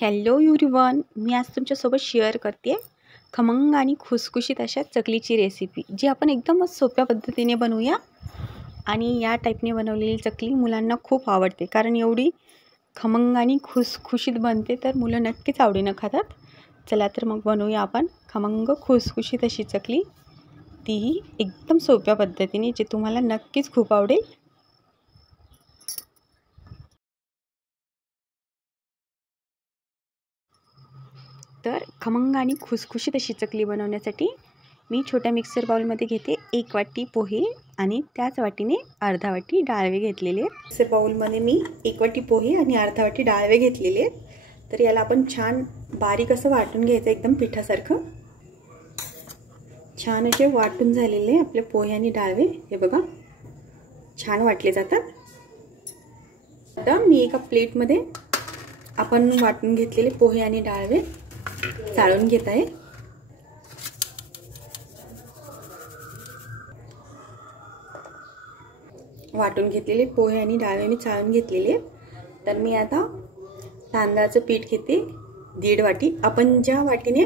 Hello everyone, मी आज तुमच्यासोबत share करते खमंग आणि खुसखुशीत अशा चकलीची रेसिपी, जी आपण एकदमच सोप्या पद्धतीने बनवूया. आणि या टाईपने बनवलेली चकली मुलांना खूप आवडते, कारण एवढी खमंग आणि खुसखुशीत बनते, तर मुलं नक्कीच आवडीनं खातात. चला तर मग बनवूया आपण खमंग खुसखुशीत अशी चकली, तीही एकदम सोप्या पद्धतीने, जे तुम्हाला नक्कीच खूप आवडेल. तर खमंग आणि खुसखुशीत अशी चकली बनवण्यासाठी मी छोट्या मिक्सर बाउलमध्ये घेते 1 वाटी पोहे आणि त्याच वाटीने अर्धा वाटी डाळवे घेतलेले आहेत. मिक्सर बाउलमध्ये मी 1 वाटी पोहे आणि अर्धा वाटी डाळवे घेतलेले आहेत. तर याला आपण छान बारीक असं वाटून घ्यायचं, एकदम पिठासारखं. छान असे वाटून झालेले आपले पोहे आणि डाळवे हे बघा छान वाटले जातात. आता मी एका प्लेटमध्ये आपण वाटून घेतलेले पोहे आणि डाळवे चाळून घेत आहे. वाटून घेतलेले पोहे आणि डाळवे मी चाळून घेतलेले. तर मी आता तांदळाचं पीठ घेते 1.5 वाटी. आपण ज्या वाटीने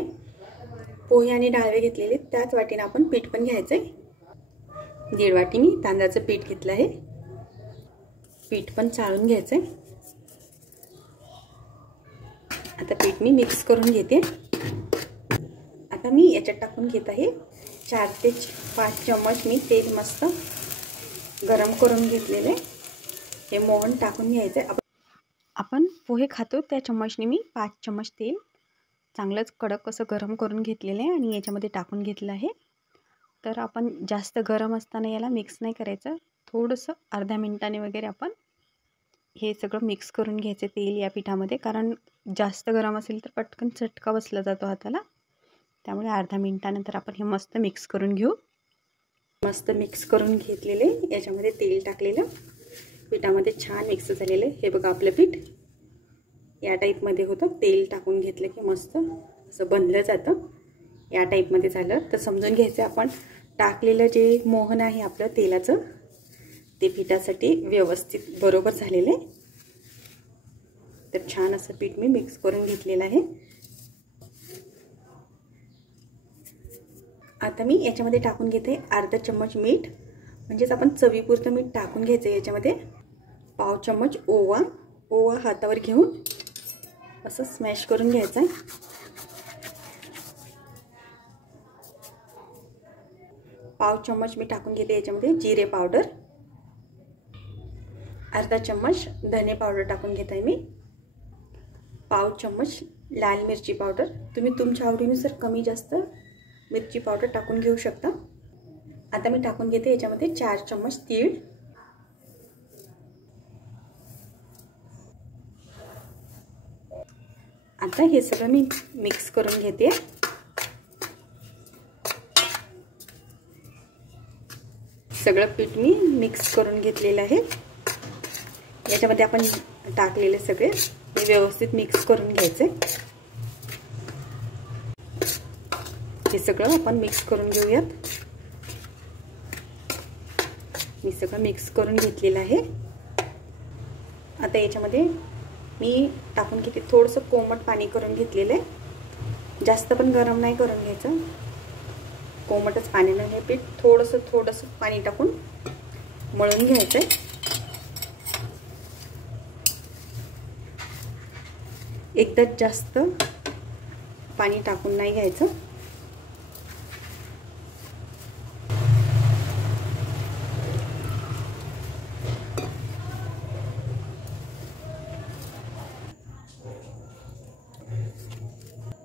पोहे आणि डाळवे घेतलेले त्याच वाटीने आपण पीठ पण घ्यायचंय. 1.5 वाटी मी तांदळाचं पीठ घेतलं आहे. पीठ पण चाळून घ्यायचंय. आता पीठ मी मिक्स करून घेते. आता मी याच्यात टाकून घेत आहे 4 ते 5 चम्मच मी तेल मस्त गरम करून घेतलेले. हे मोहन टाकून घ्यायचे. आपण पोहे खातो त्या चम्मचने मी 5 चम्मच तेल चांगलंच कडक असं गरम करून घेतलेलं आहे आणि याच्यामध्ये टाकून घेतलं आहे. तर आपण जास्त गरम असताना याला मिक्स नाही करायचं, थोडंसं अर्ध्या मिनिटाने वगैरे आपण हे सगळं मिक्स करून घ्यायचं तेल या पिठामध्ये, कारण जास्त गरम असेल तर पटकन चटका बसला जातो हाताला. त्यामुळे अर्ध्या मिनिटानंतर आपण हे मस्त मिक्स करून घेऊ. मस्त मिक्स करून घेतलेले, याच्यामध्ये तेल टाकलेलं पिठामध्ये छान मिक्स झालेलं. हे बघा आपलं पीठ या टाईपमध्ये होतं. तेल टाकून घेतलं की मस्त असं बनलं जातं. या टाईपमध्ये झालं तर समजून घ्यायचं आपण टाकलेलं जे मोहन आहे आपलं तेलाचं, ते पिठासाठी व्यवस्थित बरोबर झालेलं आहे. तर छान असं पीठ मी मिक्स करून घेतलेलं आहे. आता मी याच्यामध्ये टाकून घेते अर्धा चम्मच मीठ, म्हणजेच आपण चवीपुरतं मीठ टाकून घ्यायचं. याच्यामध्ये पाव चम्मच ओवा हातावर घेऊन असं स्मॅश करून घ्यायचं आहे. पाव चम्मच मी टाकून घेते याच्यामध्ये जिरे पावडर. अर्धा चम्मच धने पावडर टाकून घेत आहे मी. पाव चम्मच लाल मिरची पावडर. तुम्ही तुमच्या आवडीनुसार कमी जास्त मिरची पावडर टाकून घेऊ शकता. आता मी टाकून घेते याच्यामध्ये 4 चम्मच तीळ. आता हे सगळं मी मिक्स करून घेते. सगळं पीठ मी मिक्स करून घेतलेलं आहे. याच्यामध्ये आपण टाकलेले सगळे हे व्यवस्थित मिक्स करून घ्यायचे. हे सगळं आपण मिक्स करून घेऊयात. मी सगळं मिक्स करून घेतलेलं आहे. आता याच्यामध्ये मी टाकून घेते थोडंसं कोमट पाणी करून घेतलेलं आहे. जास्त पण गरम नाही करून घ्यायचं, कोमटच पाण्यानं हे पीठ थोडंसं पाणी टाकून मळून घ्यायचं आहे. एकदाच जास्त पाणी टाकून नाही घ्यायचं.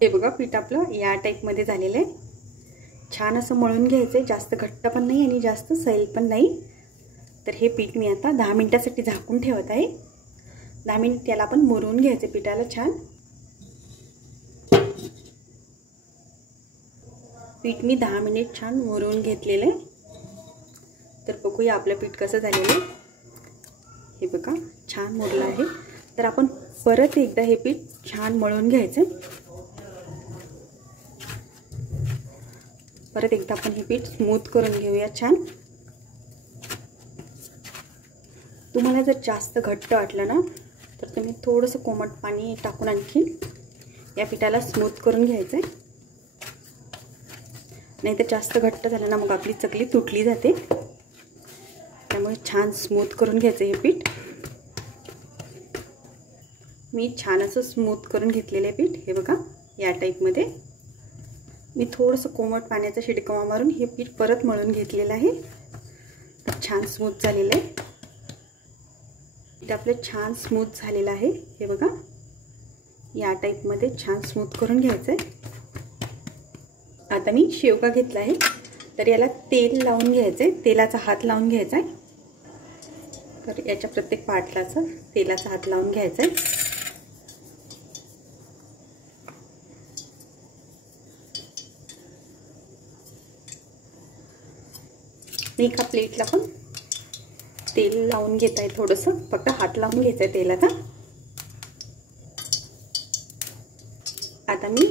हे बघा पीठ आपलं या टाईपमध्ये झालेलं आहे. छान असं मळून घ्यायचं आहे. जास्त घट्ट पण नाही आणि जास्त सैल पण नाही. तर हे पीठ मी आता 10 मिनिटासाठी झाकून ठेवत आहे. 10 मिनिट याला आपण मुरवून घ्यायचं पिठाला छान. पीठ मी 10 मिनिट छान मुरवून घेतलेलं आहे. तर बघूया आपलं पीठ कसं झालेलं आहे. हे बघा छान मुरलं आहे. तर आपण परत एकदा हे पीठ छान मळून घ्यायचं. परत एकदा आपण हे पीठ स्मूथ करून घेऊया छान. तुम्हाला जर जास्त घट्ट वाटलं ना तर तुम्ही थोडंसं कोमट पाणी टाकून आणखी या पिठाला स्मूथ करून घ्यायचं आहे, नाही तर जास्त घट्ट झालं ना मग आपली चकली तुटली जाते. त्यामुळे छान स्मूथ करून घ्यायचं हे पीठ. मी छान असं स्मूथ करून घेतलेलं आहे पीठ. हे बघा या टाईपमध्ये. मी थोडंसं कोमट पाण्याचा शिडकावा मारून हे पीठ परत मळून घेतलेलं आहे. छान स्मूथ झालेलं आहे पीठ आपलं. छान स्मूथ झालेलं आहे. हे बघा या टाईपमध्ये छान स्मूथ करून घ्यायचं आहे. आता मी शेवगा घेतला आहे, तर याला तेल लावून घ्यायचं आहे. तेलाचा हात लावून घ्यायचा आहे. तर याच्या प्रत्येक पाटलाचा तेलाचा हात लावून घ्यायचा आहे. मी एका प्लेटला पण तेल लावून घेत आहे. थोडंसं फक्त हात लावून घ्यायचं आहे तेलाचा. आता मी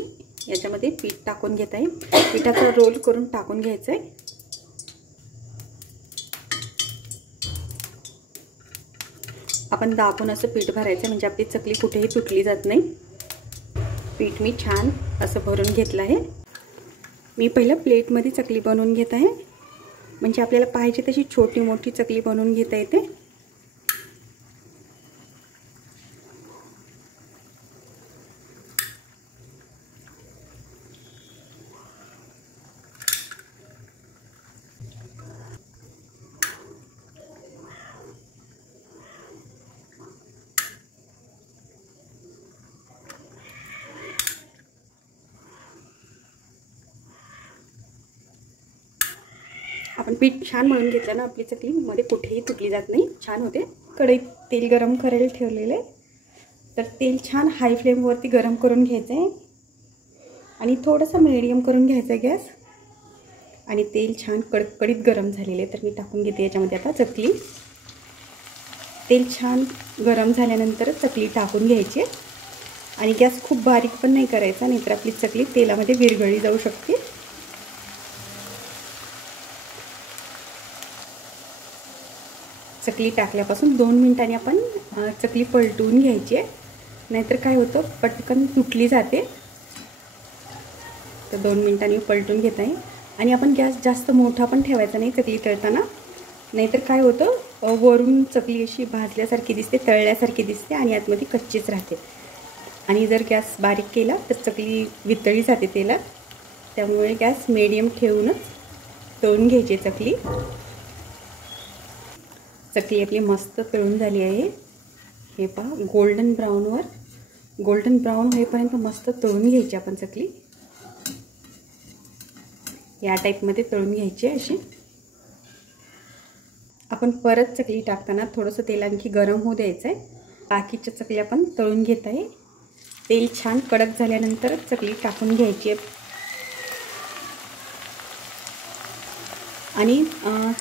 याच्यामध्ये पीठ टाकून घेत आहे. पिठाचा रोल करून टाकून घ्यायचं आहे. आपण दाबून असं पीठ भरायचं म्हणजे आपली चकली कुठेही तुटली जात नाही. पीठ मी छान असं भरून घेतलं आहे. मी पहिलं प्लेटमध्ये चकली बनवून घेत आहे, म्हणजे आपल्याला पाहिजे तशी छोटी मोठी चकली बनवून घेता येते. आपण पीठ छान मळून घेतलं ना आपली चकली मध्ये कुठेही तुटली जात नाही, छान होते. कढईत तेल गरम करायला ठेवलेलं आहे, तर तेल छान हाय फ्लेमवरती गरम करून घ्यायचं आहे आणि थोडंसं मीडियम करून घ्यायचं आहे गॅस. आणि तेल छान कडकडीत गरम झालेले आहे, तर मी टाकून घेते याच्यामध्ये आता चकली. तेल छान गरम झाल्यानंतर चकली टाकून घ्यायची आणि गॅस खूप बारीक पण नाही करायचा, नाहीतर आपली चकली तेलामध्ये विरघळली जाऊ शकते. चकली टाकल्यापासून 2 मिनिटांनी आपण चकली पलटवून घ्यायची आहे, नाहीतर काय होतं पटकन तुटली जाते. तर 2 मिनिटांनी पलटून घेत आहे. आणि आपण गॅस जास्त मोठा पण ठेवायचा नाही चकली तळताना, नाहीतर काय होतं वरून चकली अशी भाजल्यासारखी दिसते, तळल्यासारखी दिसते आणि आतमध्ये कच्चीच राहते. आणि जर गॅस बारीक केला तर चकली वितळली जाते तेलात. त्यामुळे गॅस मीडियम ठेवूनच तळून घ्यायची चकली. चकली आपली मस्त तळून झाली आहे. हे पहा गोल्डन ब्राऊन होईपर्यंत मस्त तळून घ्यायची आपण चकली. या टाईपमध्ये तळून घ्यायची अशी. आपण परत चकली टाकताना थोडंसं तेल आणखी गरम होऊ द्यायचं आहे. बाकीच्या चकल्या आपण तळून घेत आहे. तेल छान कडक झाल्यानंतर चकली टाकून घ्यायची आहे. आणि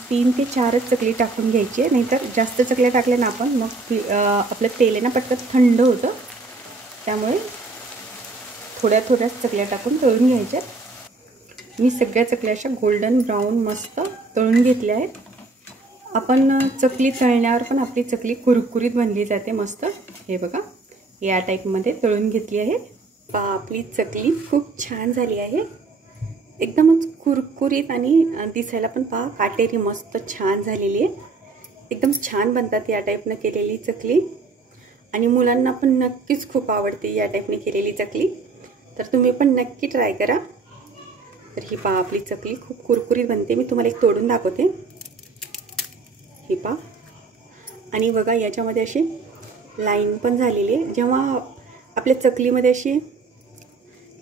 3 ते 4च चकली टाकून घ्यायची आहे, नाहीतर जास्त चकल्या टाकल्या ना आपण मग आपलं तेल आहे ना पटकन थंड होतं. त्यामुळे थोड्या थोड्याच चकल्या टाकून तळून घ्यायच्या. मी सगळ्या चकल्या अशा गोल्डन ब्राऊन मस्त तळून घेतल्या आहेत. आपण चकली तळण्यावर पण आपली चकली कुरकुरीत बनली जाते मस्त. हे बघा या टाईपमध्ये तळून घेतली आहे. आपली चकली खूप छान झाली आहे, एकदमच कुरकुरीत आणि दिसायला पण पहा काटेरी मस्त छान झालेली आहे. एकदम छान बनतात या टाईपनं केलेली चकली. आणि मुलांना पण नक्कीच खूप आवडते या टाईपने केलेली चकली. तर तुम्ही पण नक्की ट्राय करा. तर ही पहा आपली चकली खूप कुरकुरीत बनते. मी तुम्हाला एक तोडून दाखवते. ही पहा. आणि बघा याच्यामध्ये अशी लाईन पण झालेली आहे. जेव्हा आपल्या चकलीमध्ये अशी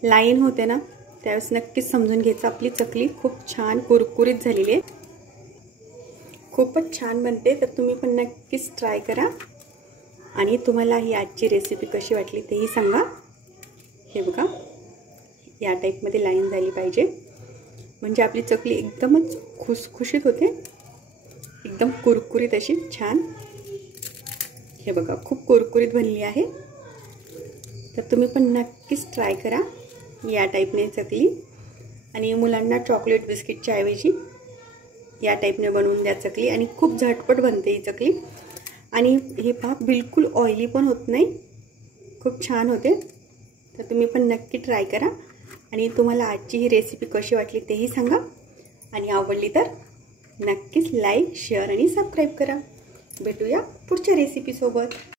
लाईन होते ना त्यावेळेस नक्कीच समजून घ्यायचं आपली चकली खूप छान कुरकुरीत झालेली आहे. खूपच छान बनते. तर तुम्ही पण नक्कीच ट्राय करा. आणि तुम्हाला ही आजची रेसिपी कशी वाटली तेही सांगा. हे बघा या टाईपमध्ये लाईन झाली पाहिजे, म्हणजे आपली चकली एकदमच खुसखुशीत होते, एकदम कुरकुरीत अशी छान. हे बघा खूप कुरकुरीत बनली आहे. तर तुम्ही पण नक्कीच ट्राय करा या टाईपने चकली. आणि मुलांना चॉकलेट बिस्किटच्या ऐवजी या टाईपने बनवून द्या चकली. आणि खूप झटपट बनते ही चकली. आणि हे पहा बिलकुल ऑइली पण होत नाही, खूप छान होते. तर तुम्ही पण नक्की ट्राय करा आणि तुम्हाला आजची ही रेसिपी कशी वाटली तेही सांगा आणि आवडली तर नक्कीच लाईक शेअर आणि सबस्क्राईब करा. भेटूया पुढच्या रेसिपीसोबत.